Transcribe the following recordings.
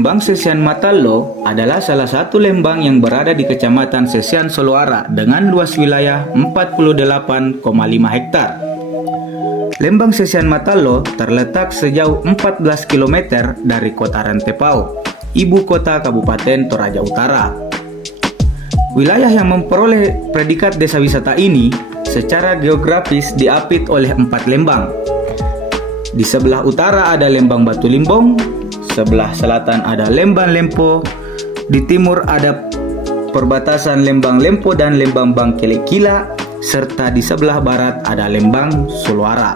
Lembang Sesian Matallo adalah salah satu lembang yang berada di Kecamatan Sesian Soloara dengan luas wilayah 48,5 hektar. Lembang Sesian Matallo terletak sejauh 14 km dari kota Rantepao, ibu kota Kabupaten Toraja Utara. Wilayah yang memperoleh predikat desa wisata ini secara geografis diapit oleh 4 lembang. Di sebelah utara ada Lembang Batu Limbong, sebelah selatan ada Lembang Lempo, di timur ada perbatasan Lembang Lempo dan Lembang Bangkelekila, serta di sebelah barat ada Lembang Soloara.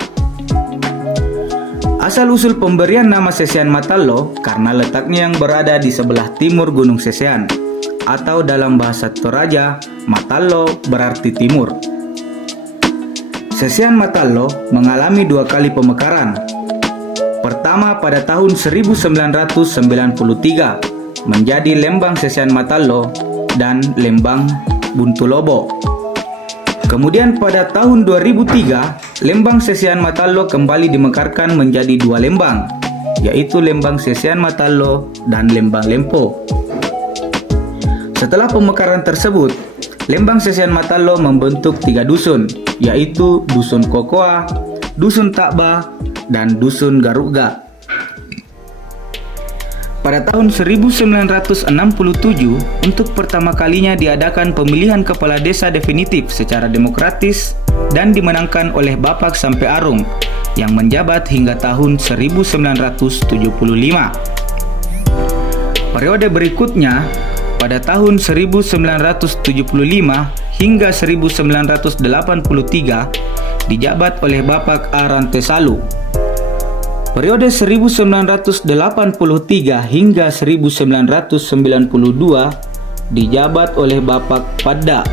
Asal-usul pemberian nama Sesian Matallo karena letaknya yang berada di sebelah timur Gunung Sesian, atau dalam bahasa Toraja, Matallo berarti timur. Sesian Matallo mengalami 2 kali pemekaran. Pertama pada tahun 1993 menjadi Lembang Sesian Matallo dan Lembang Buntulobo. Kemudian pada tahun 2003, Lembang Sesian Matallo kembali dimekarkan menjadi 2 lembang, yaitu Lembang Sesian Matallo dan Lembang Lempo. Setelah pemekaran tersebut, Lembang Sesian Matallo membentuk 3 dusun, yaitu Dusun Kokoa, Dusun Takba, dan Dusun Garuga. Pada tahun 1967, untuk pertama kalinya diadakan pemilihan kepala desa definitif secara demokratis dan dimenangkan oleh Bapak Sampe Arum yang menjabat hingga tahun 1975. Periode berikutnya, pada tahun 1975 hingga 1983 dijabat oleh Bapak Arantesalu. Periode 1983 hingga 1992 dijabat oleh Bapak Padda.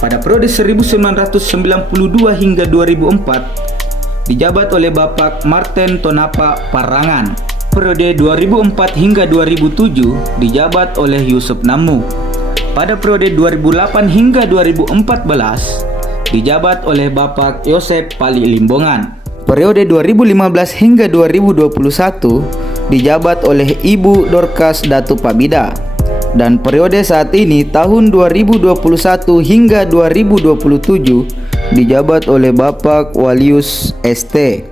Pada periode 1992 hingga 2004 dijabat oleh Bapak Marten Tonapa Parangan. Periode 2004 hingga 2007 dijabat oleh Yusuf Namu. Pada periode 2008 hingga 2014 dijabat oleh Bapak Yosep Pali Limbongan. Periode 2015 hingga 2021 dijabat oleh Ibu Dorcas Datu Pabida. Dan periode saat ini tahun 2021 hingga 2027 dijabat oleh Bapak Walius ST.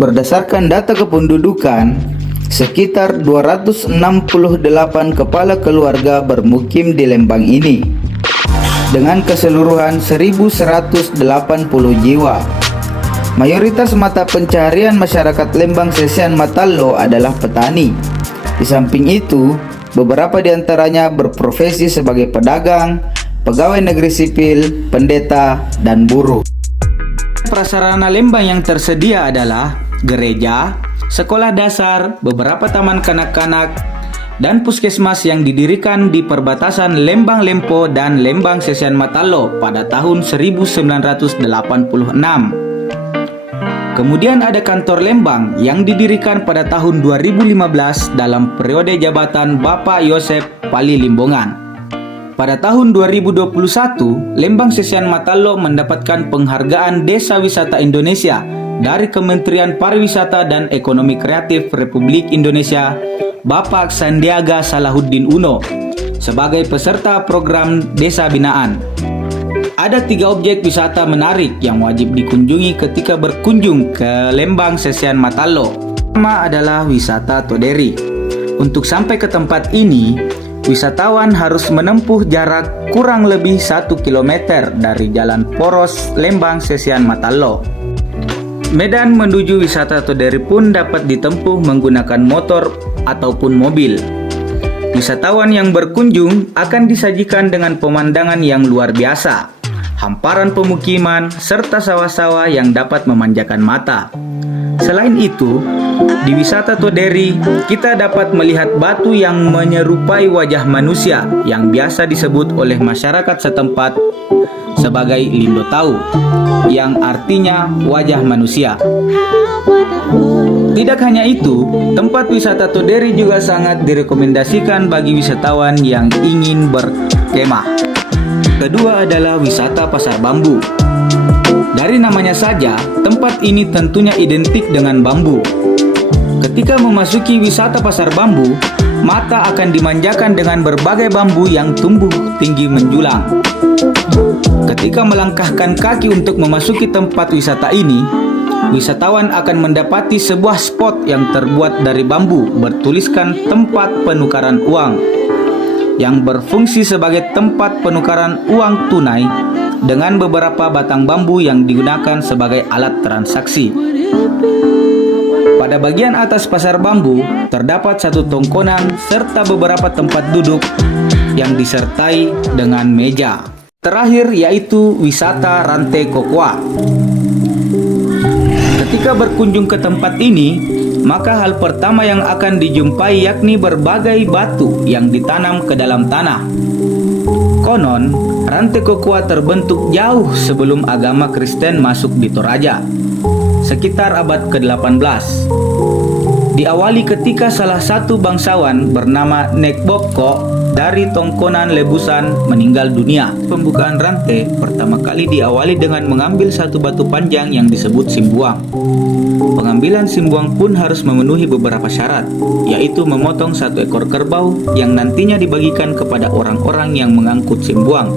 Berdasarkan data kependudukan, sekitar 268 kepala keluarga bermukim di lembang ini dengan keseluruhan 1180 jiwa. Mayoritas mata pencaharian masyarakat Lembang Sesian Matallo adalah petani. Di samping itu, beberapa di antaranya berprofesi sebagai pedagang, pegawai negeri sipil, pendeta, dan buruh. Prasarana lembang yang tersedia adalah gereja, sekolah dasar, beberapa taman kanak-kanak, dan puskesmas yang didirikan di perbatasan Lembang Lempo dan Lembang Sesian Matallo pada tahun 1986. Kemudian ada kantor Lembang yang didirikan pada tahun 2015 dalam periode jabatan Bapak Yosep Pali Limbongan. Pada tahun 2021, Lembang Sesian Matallo mendapatkan penghargaan Desa Wisata Indonesia dari Kementerian Pariwisata dan Ekonomi Kreatif Republik Indonesia, Bapak Sandiaga Salahuddin Uno, sebagai peserta program Desa Binaan. Ada 3 objek wisata menarik yang wajib dikunjungi ketika berkunjung ke Lembang Sesian Matallo. Pertama adalah wisata Toderi. Untuk sampai ke tempat ini, wisatawan harus menempuh jarak kurang lebih 1 km dari Jalan Poros Lembang Sesian Matallo. Medan menuju wisata Toderi pun dapat ditempuh menggunakan motor ataupun mobil. Wisatawan yang berkunjung akan disajikan dengan pemandangan yang luar biasa, hamparan pemukiman, serta sawah-sawah yang dapat memanjakan mata. Selain itu, di wisata Toderi, kita dapat melihat batu yang menyerupai wajah manusia yang biasa disebut oleh masyarakat setempat sebagai Lindo Tau, yang artinya wajah manusia. Tidak hanya itu, tempat wisata Toderi juga sangat direkomendasikan bagi wisatawan yang ingin berkemah. Kedua adalah wisata Pasar Bambu. Dari namanya saja, tempat ini tentunya identik dengan bambu. Ketika memasuki wisata pasar bambu, mata akan dimanjakan dengan berbagai bambu yang tumbuh tinggi menjulang. Ketika melangkahkan kaki untuk memasuki tempat wisata ini, wisatawan akan mendapati sebuah spot yang terbuat dari bambu bertuliskan tempat penukaran uang, yang berfungsi sebagai tempat penukaran uang tunai dengan beberapa batang bambu yang digunakan sebagai alat transaksi. Pada bagian atas pasar bambu terdapat satu tongkonan serta beberapa tempat duduk yang disertai dengan meja. Terakhir yaitu wisata rantai kokoa. Ketika berkunjung ke tempat ini, maka hal pertama yang akan dijumpai yakni berbagai batu yang ditanam ke dalam tanah. Konon, rantai kokoa terbentuk jauh sebelum agama Kristen masuk di Toraja, sekitar abad ke-18. Diawali ketika salah satu bangsawan bernama Nekbokko dari Tongkonan Lebusan meninggal dunia. Pembukaan rantai pertama kali diawali dengan mengambil satu batu panjang yang disebut simbuang. Pengambilan simbuang pun harus memenuhi beberapa syarat, yaitu memotong satu ekor kerbau yang nantinya dibagikan kepada orang-orang yang mengangkut simbuang.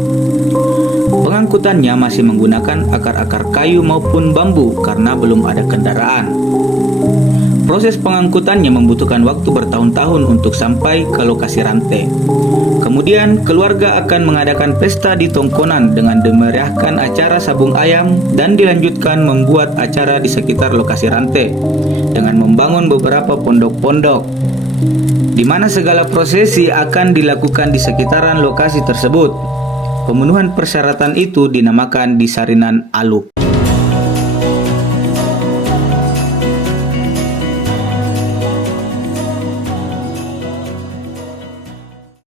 Pengangkutannya masih menggunakan akar-akar kayu maupun bambu karena belum ada kendaraan. Proses pengangkutannya membutuhkan waktu bertahun-tahun untuk sampai ke lokasi rantai. Kemudian keluarga akan mengadakan pesta di tongkonan dengan dimeriahkan acara sabung ayam dan dilanjutkan membuat acara di sekitar lokasi rantai dengan membangun beberapa pondok-pondok di mana segala prosesi akan dilakukan di sekitaran lokasi tersebut. Pemenuhan persyaratan itu dinamakan disarinan aluk.